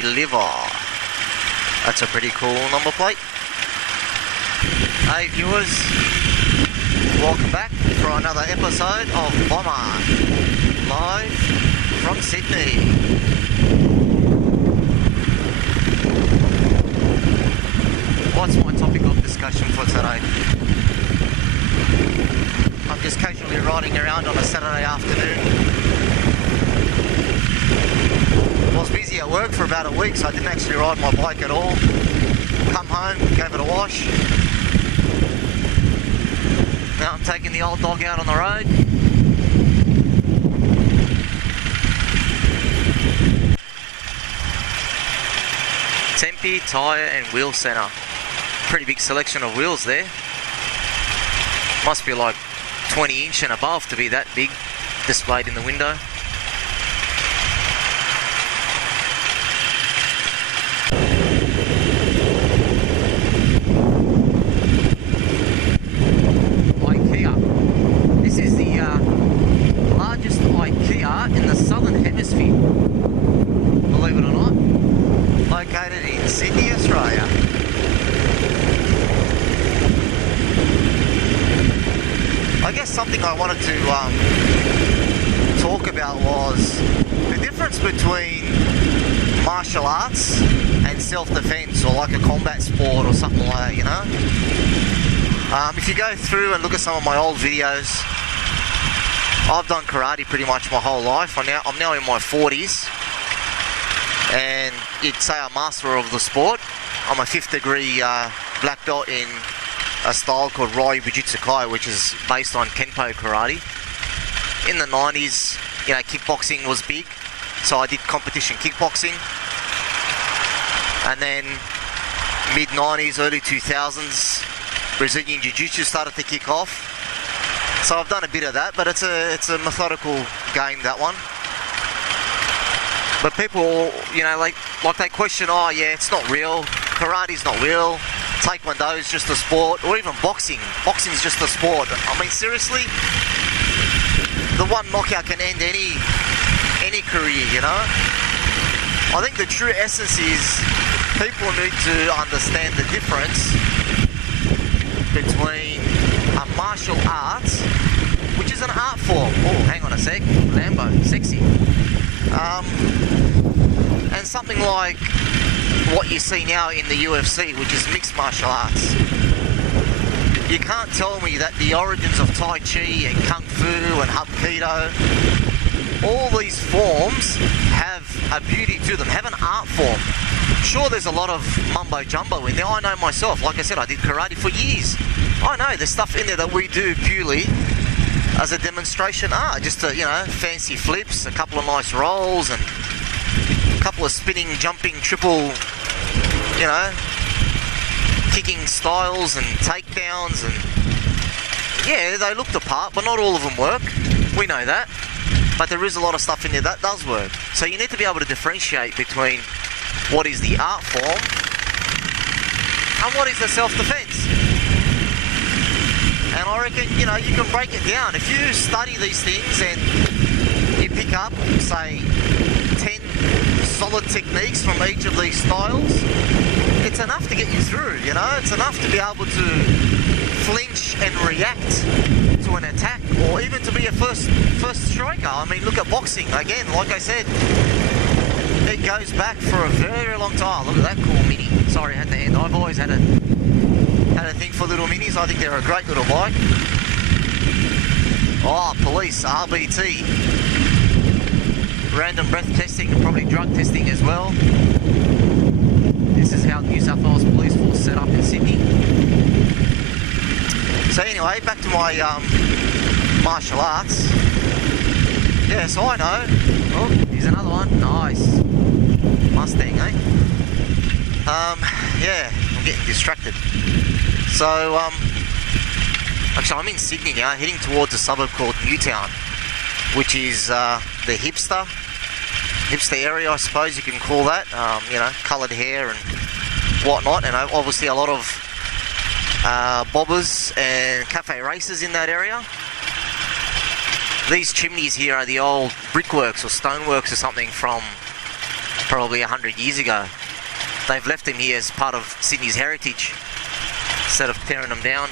Deliver. That's a pretty cool number plate. Hey viewers, welcome back for another episode of Bomber, live from Sydney. What's my topic of discussion for today? I'm just casually riding around on a Saturday afternoon. I was busy at work for about a week, so I didn't actually ride my bike at all. Come home, gave it a wash. Now I'm taking the old dog out on the road. Tempe Tyre and Wheel Centre. Pretty big selection of wheels there. Must be like 20 inch and above to be that big displayed in the window. IKEA. This is the largest IKEA in the southern hemisphere, believe it or not. Located in Sydney, Australia. I guess something I wanted to talk about was the difference between martial arts and self-defense, or like a combat sport or something like that, you know? If you go through and look at some of my old videos, I've done karate pretty much my whole life. I'm now in my 40s, and you'd say I'm master of the sport. I'm a 5th degree black belt in a style called Ryu Bujutsu Kai, which is based on Kenpo karate. In the 90s, you know, kickboxing was big, so I did competition kickboxing. And then mid-90s, early 2000s, Brazilian Jiu-Jitsu started to kick off. So I've done a bit of that, but it's a methodical game, that one. But people, you know, like they question, oh yeah, it's not real, karate's not real, Taekwondo is just a sport, or even boxing. Boxing's just a sport. I mean, seriously, the one knockout can end any career, you know? I think the true essence is people need to understand the difference between a martial arts, which is an art form. Oh, hang on a sec, Lambo, sexy. And something like what you see now in the UFC, which is mixed martial arts. You can't tell me that the origins of Tai Chi and Kung Fu and Hapkido, all these forms have a beauty to them, have an art form. Sure, there's a lot of mumbo jumbo in there. I know myself, like I said, I did karate for years. I know there's stuff in there that we do purely as a demonstration art, just to, you know, fancy flips, a couple of nice rolls, and a couple of spinning, jumping, triple, you know, kicking styles and takedowns, and yeah, they look the part, but not all of them work. We know that, but there is a lot of stuff in there that does work. So you need to be able to differentiate between what is the art form and what is the self-defense. And I reckon, you know, you can break it down. If you study these things and you pick up, say, 10 solid techniques from each of these styles, it's enough to get you through, you know? It's enough to be able to flinch and react to an attack, or even to be a first striker. I mean, look at boxing. Again, like I said, it goes back for a very long time. Look at that cool mini. Sorry, I had to end. I've always had a thing for little minis. I think they're a great little bike. Oh, police, RBT. Random breath testing and probably drug testing as well. This is how New South Wales Police Force set up in Sydney. So anyway, back to my martial arts. Yeah, so I know. Oh, here's another one. Nice. Mustang, eh? Yeah, I'm getting distracted. So, actually I'm in Sydney now, heading towards a suburb called Newtown, which is the hipster area, I suppose you can call that. You know, coloured hair and whatnot, and obviously a lot of bobbers and cafe racers in that area. These chimneys here are the old brickworks or stoneworks or something from probably 100 years ago. They've left them here as part of Sydney's heritage instead of tearing them down.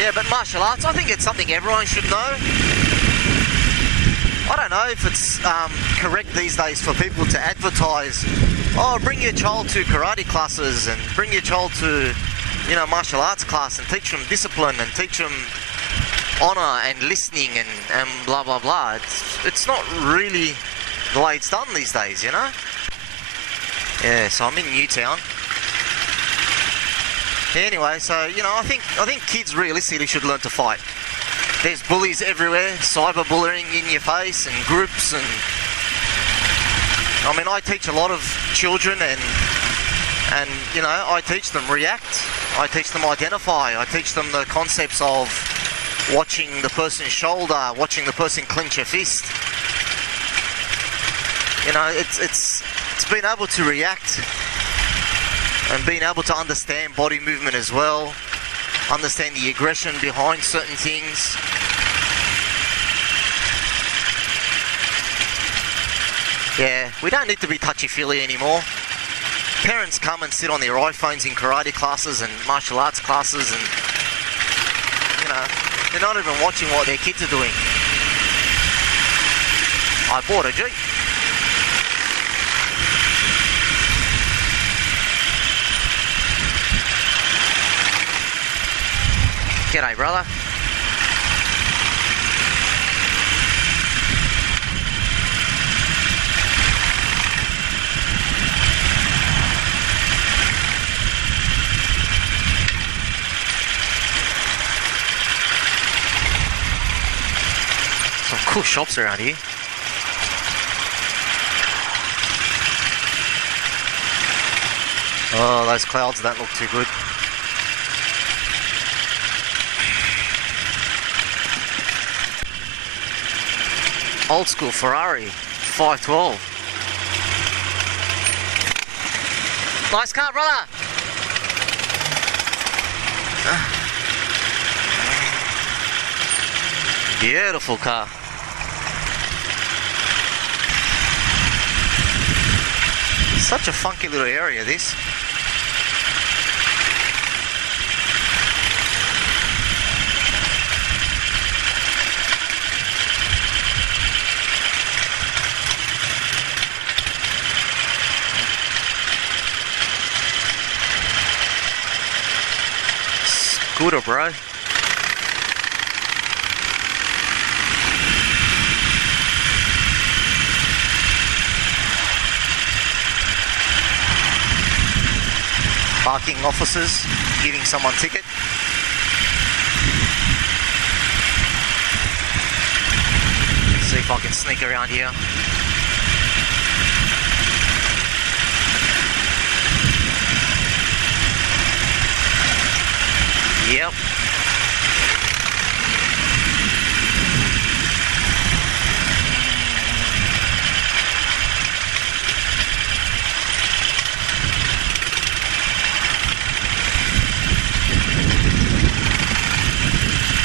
Yeah, but martial arts, I think it's something everyone should know. I don't know if it's correct these days for people to advertise, oh, bring your child to karate classes and bring your child to, you know, martial arts class and teach them discipline and teach them honour and listening and blah blah blah. It's not really the way it's done these days, you know. Yeah, so I'm in Newtown. Anyway, so you know, I think kids realistically should learn to fight. There's bullies everywhere, cyberbullying in your face and groups, and I mean, I teach a lot of children and you know, I teach them react, I teach them identify, I teach them the concepts of watching the person's shoulder, watching the person clench a fist. You know, it's being able to react and being able to understand body movement as well, understand the aggression behind certain things. Yeah, we don't need to be touchy-feely anymore. Parents come and sit on their iPhones in karate classes and martial arts classes, and you know, they're not even watching what their kids are doing. I bought a Jeep. G'day, brother. Some cool shops around here. Oh, those clouds don't look too good. Old school Ferrari, 512. Nice car, brother. Beautiful car. Such a funky little area, this. Scooter, bro. Parking officers giving someone a ticket. Let's see if I can sneak around here. Yep.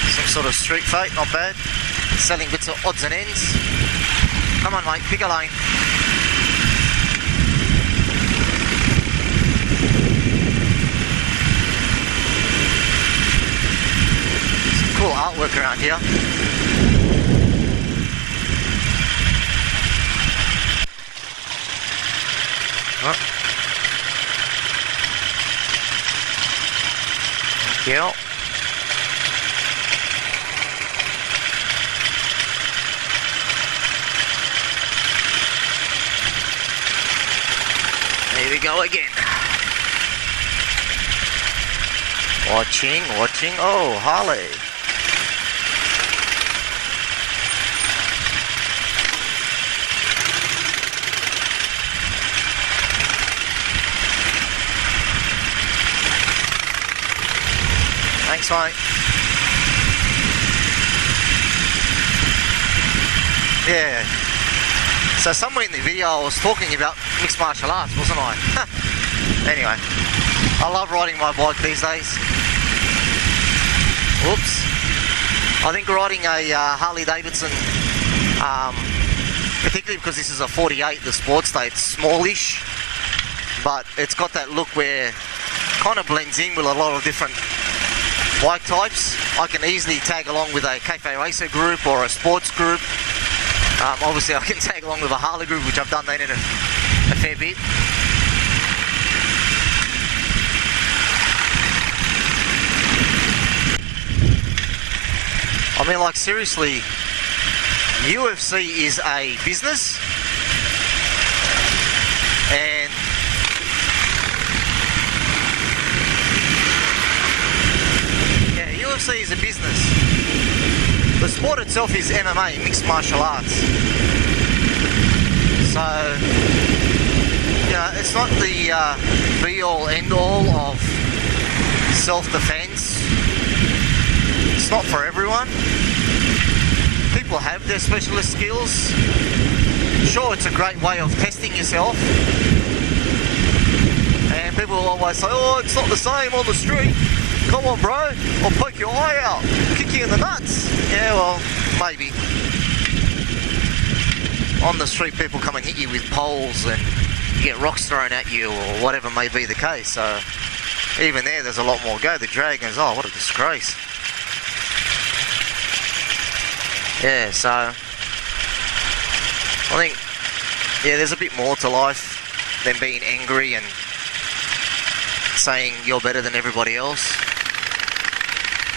Some sort of street fight, not bad. Selling bits of odds and ends. Come on, mate, pick a lane. Cool artwork around here. Oh. Thank you. Here we go again. Watching. Oh, Harley. Thanks, mate. Yeah. So somewhere in the video I was talking about mixed martial arts, wasn't I? Anyway, I love riding my bike these days. Oops. I think riding a Harley-Davidson, particularly because this is a 48, the Sportster, it's smallish, but it's got that look where kind of blends in with a lot of different bike types. I can easily tag along with a Cafe Racer group or a sports group. Obviously I can tag along with a Harley group, which I've done that in a fair bit. I mean, like, seriously, UFC is a business, and yeah, UFC is a business. The sport itself is MMA, mixed martial arts. So, you know, it's not the be-all, end-all of self-defense. It's not for everyone. People have their specialist skills. Sure, it's a great way of testing yourself. And people will always say, oh, it's not the same on the street. Come on, bro, I'll poke your eye out, kick you in the nuts. Yeah, well, maybe. On the street, people come and hit you with poles and you get rocks thrown at you or whatever may be the case. So even there's a lot more go. The Dragons, oh, what a disgrace. Yeah, so I think, yeah, there's a bit more to life than being angry and saying you're better than everybody else.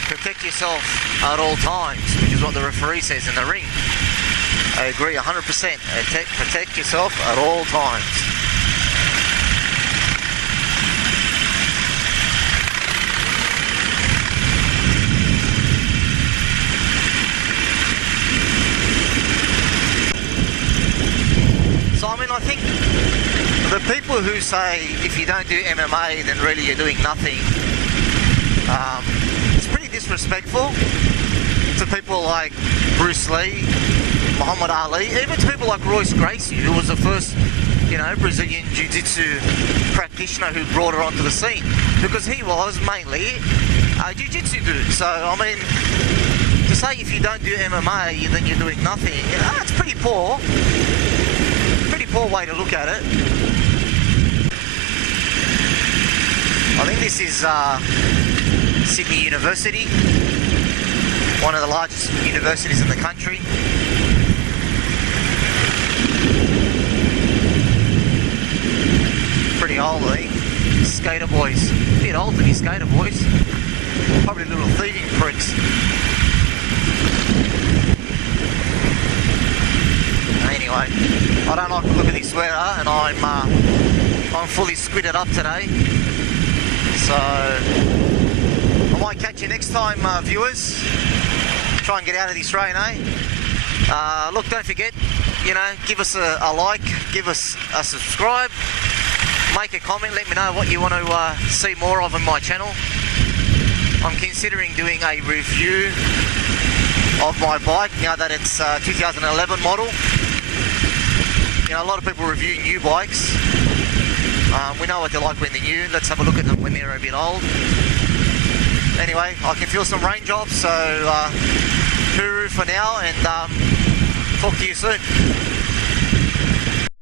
Protect yourself at all times, which is what the referee says in the ring. I agree 100%. Protect yourself at all times. So, I mean, I think the people who say if you don't do MMA, then really you're doing nothing, it's pretty disrespectful to people like Bruce Lee, Muhammad Ali, even to people like Royce Gracie, who was the first, you know, Brazilian Jiu-Jitsu practitioner who brought her onto the scene, because he was mainly a Jiu-Jitsu dude. So, I mean, to say if you don't do MMA, then you're doing nothing, you know, that's pretty poor. Pretty poor way to look at it. I think this is Sydney University, one of the largest universities in the country. Pretty old, I think. Skater boys. A bit old to be skater boys. Probably little thieving pricks. Anyway, I don't like the look of this weather, and I'm fully squidded up today. So I might catch you next time, viewers. Try and get out of this rain, eh? Look, don't forget, you know, give us a like, give us a subscribe, make a comment, let me know what you want to see more of on my channel. I'm considering doing a review of my bike now that it's 2011 model. You know, a lot of people review new bikes. We know what they're like when they're new. Let's have a look at them when they're a bit old. Anyway, I can feel some raindrops, so hooroo for now, and talk to you soon.